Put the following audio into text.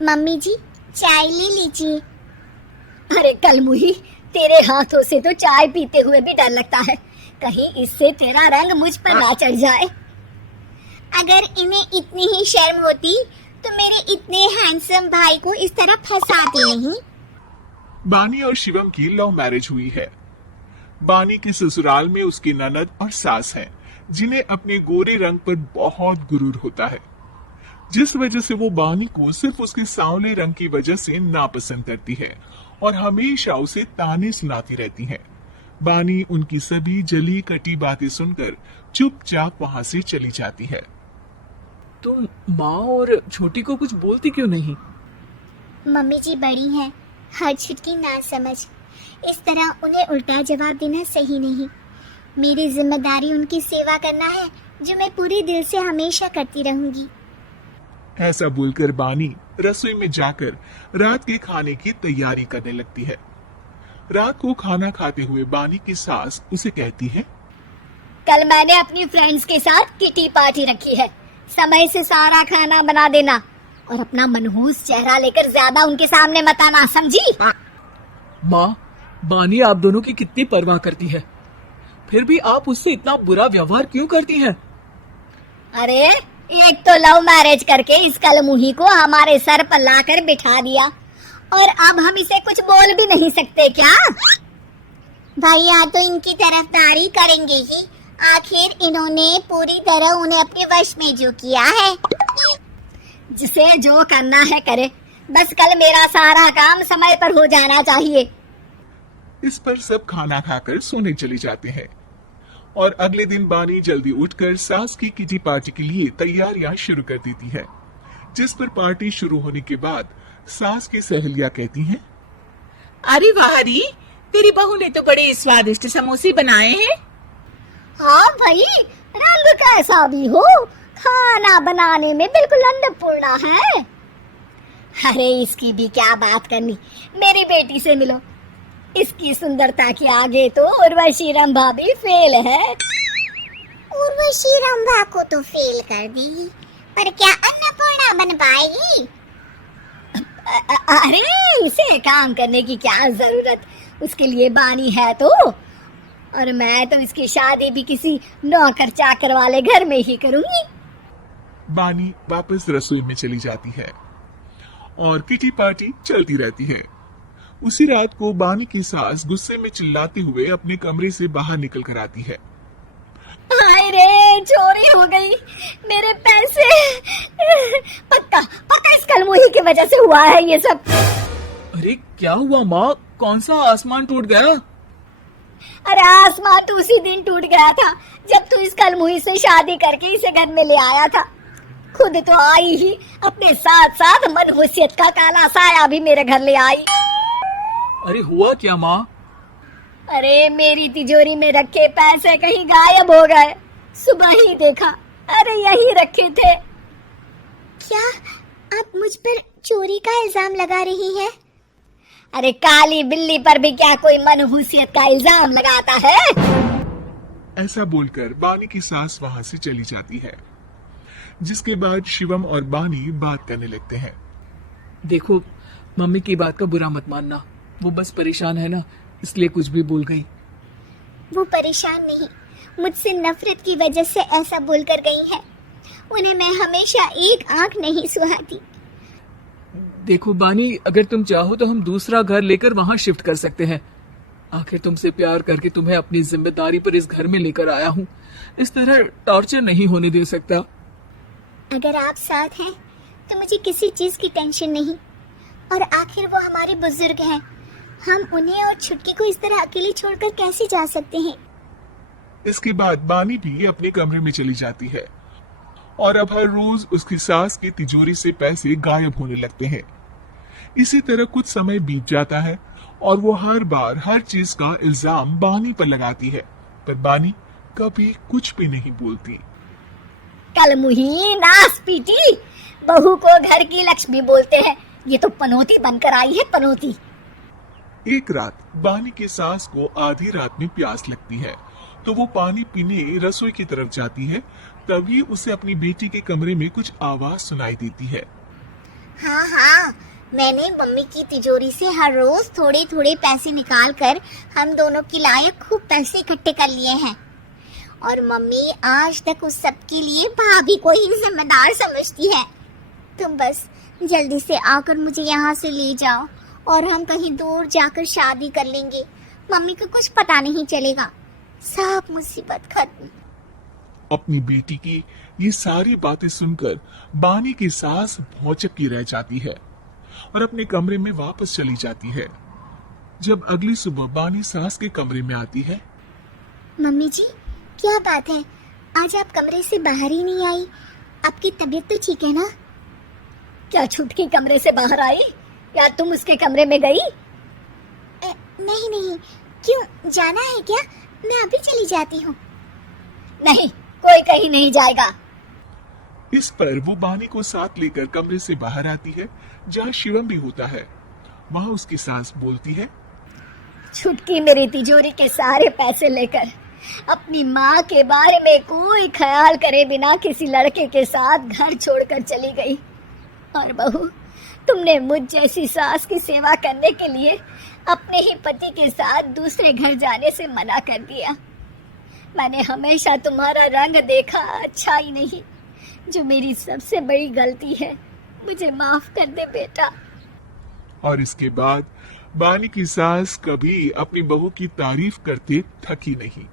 Mummy जी, चाय ले लीजिए। अरे कलमुही, तेरे हाथों से तो चाय पीते हुए भी डर लगता है, कहीं इससे तेरा रंग मुझ पर ना चढ़ जाए। अगर इन्हें इतनी ही शर्म होती तो मेरे इतने हैंडसम भाई को इस तरह फंसाती नहीं। बानी और शिवम की लव मैरिज हुई है। बानी के ससुराल में उसकी ननद और सास हैं, जिन्हें अपने गोरे रंग पर बहुत गुरूर होता है, जिस वजह से वो बानी को सिर्फ उसके सांवले रंग की वजह से नापसंद करती है और हमेशा उसे ताने सुनाती रहती है। बानी उनकी सभी जली कटी बातें सुनकर चुपचाप वहां से चली जाती है। तुम माँ और छोटी को कुछ बोलती क्यों नहीं? मम्मी जी बड़ी हैं, हर छुटकी ना समझ, इस तरह उन्हें उल्टा जवाब देना सही नहीं। मेरी जिम्मेदारी उनकी सेवा करना है, जो मैं पूरे दिल से हमेशा करती रहूंगी। ऐसा बोलकर बानी रसोई में जाकर रात के खाने की तैयारी करने लगती है। रात को खाना खाते हुए बानी की सास उसे कहती है, कल मैंने अपनी फ्रेंड्स के साथ किटी पार्टी रखी है, समय से सारा खाना बना देना और अपना मनहूस चेहरा लेकर ज्यादा उनके सामने मत आना, समझी? माँ, बानी आप दोनों की कितनी परवाह करती है, फिर भी आप उससे इतना बुरा व्यवहार क्यों करती हैं? अरे एक तो लव मैरिज करके इस कलमुही को हमारे सर पर लाकर बिठा दिया और अब हम इसे कुछ बोल भी नहीं सकते क्या? भैया तो इनकी तरफदारी करेंगे ही, आखिर इन्होंने पूरी तरह उन्हें अपने वश में जो किया है। जिसे जो करना है करे, बस कल मेरा सारा काम समय पर हो जाना चाहिए। इस पर सब खाना खाकर सोने चले जाते हैं और अगले दिन बानी जल्दी उठकर सास की किटी पार्टी के लिए तैयारियां शुरू कर देती है, जिस पर पार्टी शुरू होने के बाद सास की सहेलियां कहती हैं, अरे वाह री, तेरी बहू ने तो बड़े स्वादिष्ट समोसे बनाए हैं। हाँ भाई, रंग कैसा भी हो, खाना बनाने में बिल्कुल अन्नपूर्णा है। अरे इसकी भी क्या बात करनी, मेरी बेटी से मिलो, इसकी सुंदरता के आगे तो उर्वशी रंभा भी फेल है। उर्वशी रंभा को तो फेल कर दी, पर क्या अन्नपूर्णा बन पाएगी? अरे उसे काम करने की क्या जरूरत, उसके लिए बानी है तो। और मैं तो इसकी शादी भी किसी नौकर चाकर वाले घर में ही करूंगी। बानी वापस रसोई में चली जाती है और किटी पार्टी चलती रहती है। उसी रात को बानी की सास गुस्से में चिल्लाते हुए अपने कमरे से बाहर निकल कर आती है। हाय रे, चोरी हो गई, मेरे पैसे। पक्का पक्का इस कलमुही की वजह से हुआ है ये सब। अरे क्या हुआ माँ, कौन सा आसमान टूट गया? अरे आसमान तो उसी दिन टूट गया था जब तू इस कलमुही से शादी करके इसे घर में ले आया था। खुद तो आई ही, अपने साथ साथ मनहूसियत का काला साया भी मेरे घर ले आई। अरे हुआ क्या माँ? अरे मेरी तिजोरी में रखे पैसे कहीं गायब हो गए, सुबह ही देखा, अरे यही रखे थे। क्या आप मुझ पर चोरी का इल्जाम लगा रही हैं? अरे काली बिल्ली पर भी क्या कोई मनहूसियत का इल्जाम लगाता है? ऐसा बोलकर बानी की सास वहां से चली जाती है, जिसके बाद शिवम और बानी बात करने लगते हैं। देखो, मम्मी की बात का बुरा मत मानना, वो बस परेशान है ना, इसलिए कुछ भी बोल गई। वो परेशान नहीं, मुझसे नफरत की वजह से ऐसा बोलकर गई है। उन्हें मैं हमेशा एक आंख नहीं सुहाती। देखो बानी, अगर तुम चाहो तो हम दूसरा घर लेकर वहाँ शिफ्ट कर सकते हैं। आखिर तुमसे प्यार करके तुम्हें अपनी जिम्मेदारी पर इस घर में लेकर आया हूँ, इस तरह टॉर्चर नहीं होने दे सकता। अगर आप साथ हैं तो मुझे किसी चीज की टेंशन नहीं, और आखिर वो हमारे बुजुर्ग हैं, हम उन्हें और छुटकी को इस तरह अकेले छोड़कर कैसे जा सकते हैं? इसके बाद बानी भी अपने कमरे में चली जाती है और अब हर रोज उसकी सास की तिजोरी से पैसे गायब होने लगते हैं। इसी तरह कुछ समय बीत जाता है और वो हर बार हर चीज का इल्जाम बानी पर लगाती है, पर बानी कभी कुछ भी नहीं बोलती। कलमुही नास पीटी, बहू को घर की लक्ष्मी बोलते हैं, ये तो पनौती बनकर आई है, पनौती। एक रात बानी की सास को आधी रात में प्यास लगती है, तो वो पानी पीने रसोई की तरफ जाती है। तभी उसे अपनी बेटी के कमरे में कुछ आवाज सुनाई देती है। हाँ हाँ, मैंने मम्मी की तिजोरी से हर रोज थोड़े थोड़े पैसे निकाल कर हम दोनों के लायक खूब पैसे इकट्ठे कर लिए हैं। और मम्मी आज तक उस सब के लिए भाभी को ही जिम्मेदार समझती है। तुम बस जल्दी से आकर मुझे यहाँ से ले जाओ और हम कहीं दूर जाकर शादी कर लेंगे। मम्मी को कुछ पता नहीं चलेगा। सब मुसीबत खत्म। अपनी बेटी की ये सारी बातें सुनकर बानी की सास भौचक्की रह जाती है और अपने कमरे में वापस चली जाती है। जब अगली सुबह बानी सास के कमरे में आती है, मम्मी जी, क्या बात है, आज आप कमरे से बाहर ही नहीं आई? आपकी तबीयत तो ठीक है ना? क्या छुटकी कमरे से बाहर आई या तुम उसके कमरे में गई? नहीं नहीं, क्यों, जाना है क्या? मैं अभी चली जाती हूँ। नहीं, कोई कहीं नहीं जाएगा। इस पर वो बानी को साथ लेकर कमरे से बाहर आती है जहाँ शिवम भी होता है। वहाँ उसकी सास बोलती है, छुटकी मेरी तिजोरी के सारे पैसे लेकर अपनी माँ के बारे में कोई ख्याल करे बिना किसी लड़के के साथ घर छोड़कर चली गई। और बहू, तुमने मुझ जैसी सास की सेवा करने के लिए अपने ही पति के साथ दूसरे घर जाने से मना कर दिया। मैंने हमेशा तुम्हारा रंग देखा अच्छा ही नहीं, जो मेरी सबसे बड़ी गलती है। मुझे माफ कर दे बेटा। और इसके बाद बानी की सास कभी अपनी बहू की तारीफ करते थकी नहीं।